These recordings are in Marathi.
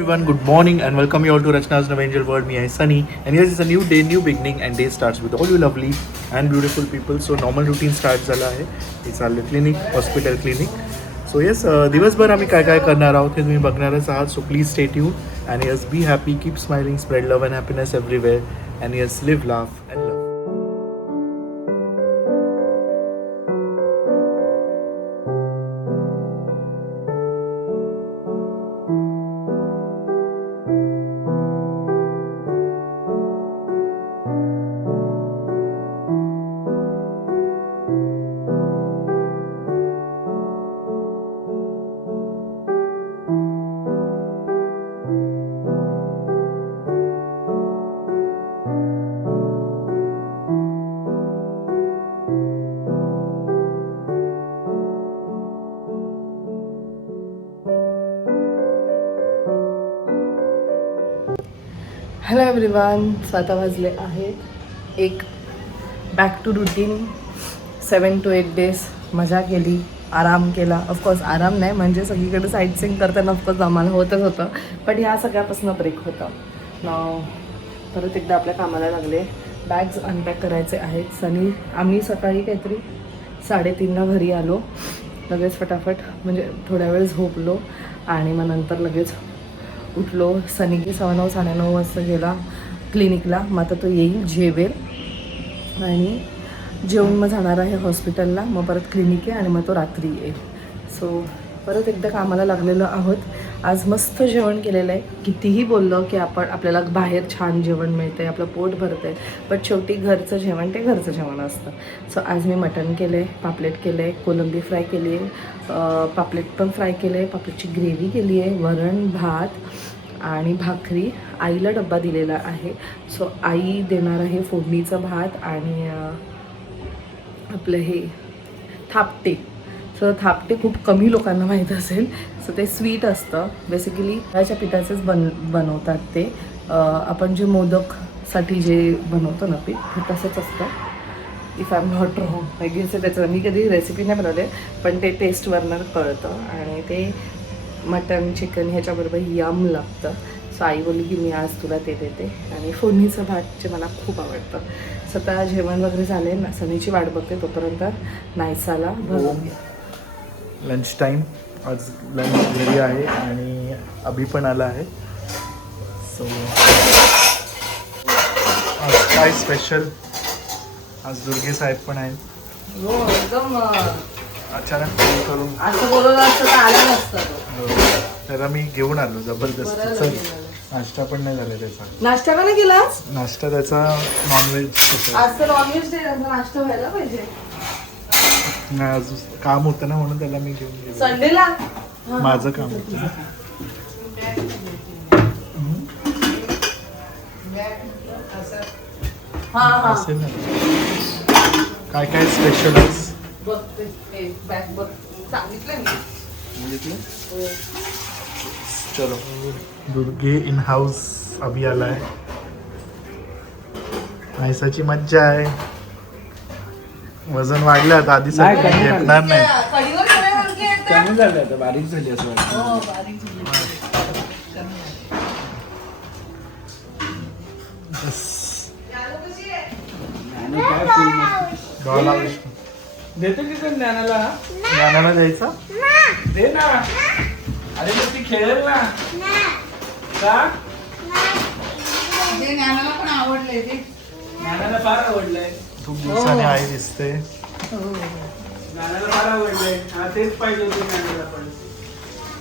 everyone, good morning and welcome you all to Rachna's Navangel World. Me, I Sunny, and yes, it's a new day, new beginning, and day starts with all you lovely and beautiful people. So normal routine starts झाला आहे. It's our clinic, hospital clinic. So yes, दिवसभर आम्ही काय काय करणार आहोत हे तुम्ही बघणारच आहात. So please stay tuned and yes, be happy, keep smiling, spread love and happiness everywhere, and yes, live, laugh and love. Hello everyone, स्वतः वाजले आहेत एक. Back to routine. 7 to 8 days मजा केली, आराम केला. ऑफकोर्स आराम नाही म्हणजे सगळीकडे साईट सीइंग करताना ऑफकोर्स आम्हाला होतच होतं, पण ह्या सगळ्यापासून ब्रेक होतं. नाव परत एकदा आपल्या कामाला लागले. बॅग्स अनपॅक करायचे आहेत. आम्ही सकाळी काहीतरी 3:30ला घरी आलो. लगेच फटाफट म्हणजे थोड्या वेळ झोपलो आणि मग नंतर लगेच उठलो. सनी की 9:15 9:30 वाजता गेला क्लिनिकला. मग आता तो येईल, जेवेल आणि जेवून मग जाणार आहे हॉस्पिटलला. मग परत क्लिनिक आहे आणि मग तो रात्री येईल. सो परत एकदा कामाला लागलेलो आहोत. आज मस्त जेवण केलेलं आहे. कितीही बोललं की आपल्याला बाहेर छान जेवण मिळतं आहे, आपलं पोट भरतं आहे, बट शेवटी घरचं जेवण ते घरचं जेवण असतं. सो आज मी मटण केलं आहे, पापलेट केलं आहे, कोलंबी फ्राय केली आहे, पापलेट पण फ्राय केलं आहे, पापलेटची ग्रेव्ही केली आहे, वरण भात आणि भाकरी. आईला डब्बा दिलेला आहे. सो आई देणार आहे फोडणीचं भात आणि आपलं हे थापटे. सो थापटे खूप कमी लोकांना माहीत असेल. सो ते स्वीट असतं, बेसिकली त्याच्या पिठाचेच बनवतात ते. आपण जे मोदकसाठी जे बनवतो ना पीठ, ते तसंच असतं. If I am not wrong, I guess त्याचं मी कधी रेसिपी नाही बनवले, पण ते टेस्टवरनं कळतं. आणि ते मटन चिकन ह्याच्याबरोबर यम लागतं. सो आई बोलली की मी आज तुला ते देते. आणि फोडणीचं भात जे मला खूप आवडतं. स्वतः जेवण वगैरे झाले ना, सनीची वाट बघते, तोपर्यंत नायसाला भरून घ्या. Lunch time. आज लंच घरी आहे आणि अभि पण आला आहे. सो आज काय स्पेशल? आज दुर्गे साहेब पण आहेत. हो, एकदम अचानक फोन करून असं बोलवलं असतं तर आलं नसतं. त्याला मी घेऊन आलो जबरदस्त. चल, नाश्ता पण नाही झाला त्याचा. नाश्ता का नाही केलास? नाश्ता त्याचा नॉनव्हेज. आज तर नॉनव्हेज डे, नाश्ता व्हायला पाहिजे. नाही, अजून काम होतं ना म्हणून त्याला मी घेऊन गेलो. संडेला माझं काम होतं ना. असेल ना. काय काय स्पेशल आज? बॅग बघ, सांगितलं मी. चलो, दुर्गे इन हाऊस अभि आलाय. नायसाची मज्जा आहे. वजन वाढलं आता, आधी घेणार नाही. कमी झालं आता, बारीक झाली असं वाटतं. देतो की पण ज्ञानाला. ज्ञानाला द्यायचा. दे ना. अरे मग ती खेळेल ना. का? ज्ञानाला पण आवडलंय ते. ज्ञानाला फार आवडलंय. खूप दिवसाने आई दिसते. ज्ञानाला फार आवडलंय. हा, तेच पाहिजे होतं ज्ञानाला पण.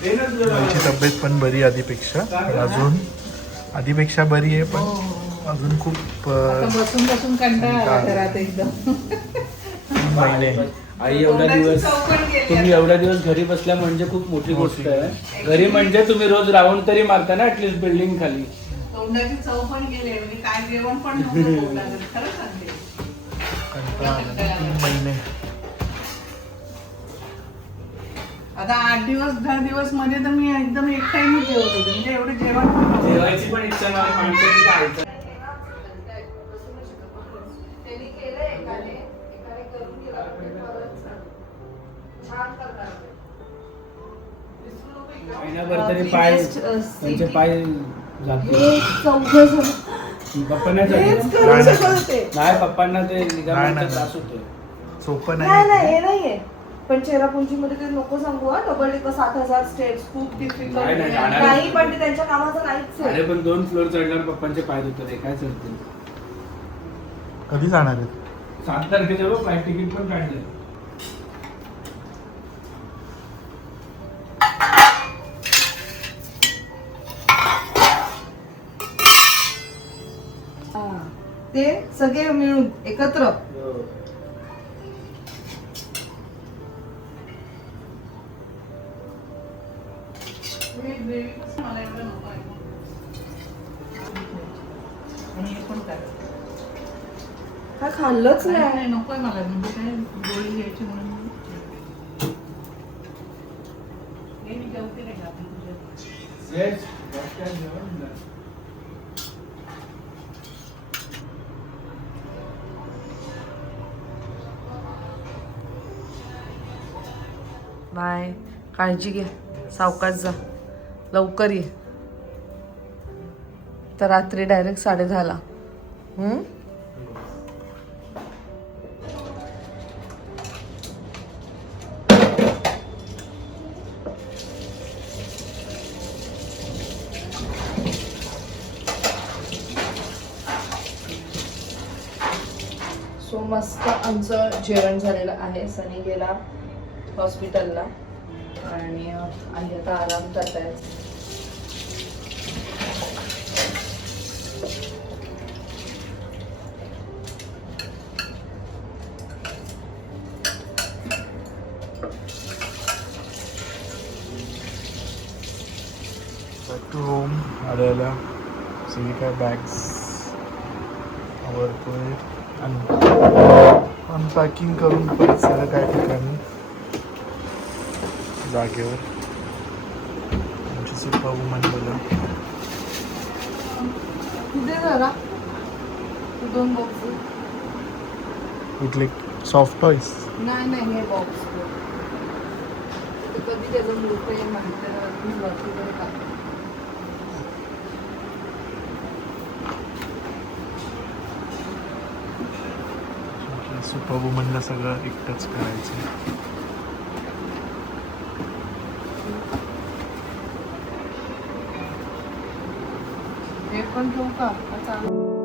दे ना तुझं. आईची तब्येत पण बरी आधीपेक्षा, पण अजून आधीपेक्षा बरी आहे, पण अजून खूप बसून बसून कंटाळा आला घरात एकदम. महिने. आई एवढा दिवस, तुम्ही एवढा दिवस घरी बसल्या म्हणजे खूप मोठी गोष्ट आहे. घरी म्हणजे तुम्ही रोज राऊंड तरी मारता ना ऍटलीस्ट बिल्डिंग खाली. तोंडाची चव पण गेली, काय जेवण पण नव्हतं. खरं सांगते, कंटाळा आला. 3 महिने. आता 8 दिवस 10 दिवस मध्ये तर मी एकदम एक टाइम जेवत होते. म्हणजे एवढं जेवण जेवायची पण इच्छा नाही माणसाची काय. छान करणार. महिनाभर तरी पाय त्यांचे पाय जाते. पप्पांना हेच करू शकत होते. नाही, पप्पांना ते नाही, लिगामेंटचा नाही. त्रास होतोय. सोपं नाही नाही हे नाहीये. पण चेहरापुंजी मध्ये ते नको सांगू हा. डबल टिक 7,000 स्टेप्स खूप डिफिकल्ट नाही, नाही, जाणार. नाही. पण ते त्यांच्या कामाचं नाहीच आहे. अरे पण 2 फ्लोअर चढल्यावर पप्पांचे पाय दुखतात. काय चढतील? कधी जाणार आहेत 7 तारखेच्या फ्लाईट तिकीट पण काढले. ते सगळे मिळून एकत्र. काय खाल्लंच नाही. नकोय मला, म्हणजे काय गोळी घ्यायची म्हणून हे मी जेवते नाही का आपण तुझ्या. Yes, that's काय जेवण ना. बाय. काळजी घे. सावकाश जा. लवकर ये. तर रात्री डायरेक्ट 10:30ला. सो मस्त आमचं जेवण झालेलं आहे. सनी गेला हॉस्पिटलला आणि आई आता आराम करतायत. बॅक टू होम आल्याला सगळी काय बॅग्स आवडतोय अनपॅकिंग करून परत सगळं काय ठिकाणी जागेवर. आमची सुपा वुमन बोला कुठे जरा 2 बॉक्स. कुठले सॉफ्ट टॉईस नाही हे बॉक्स कधी त्याचं मूर्त आहे माहिती वरती तरी काय. सुपा वुमनला सगळं एकटंच करायचं. हे पण ठेवू का? चालू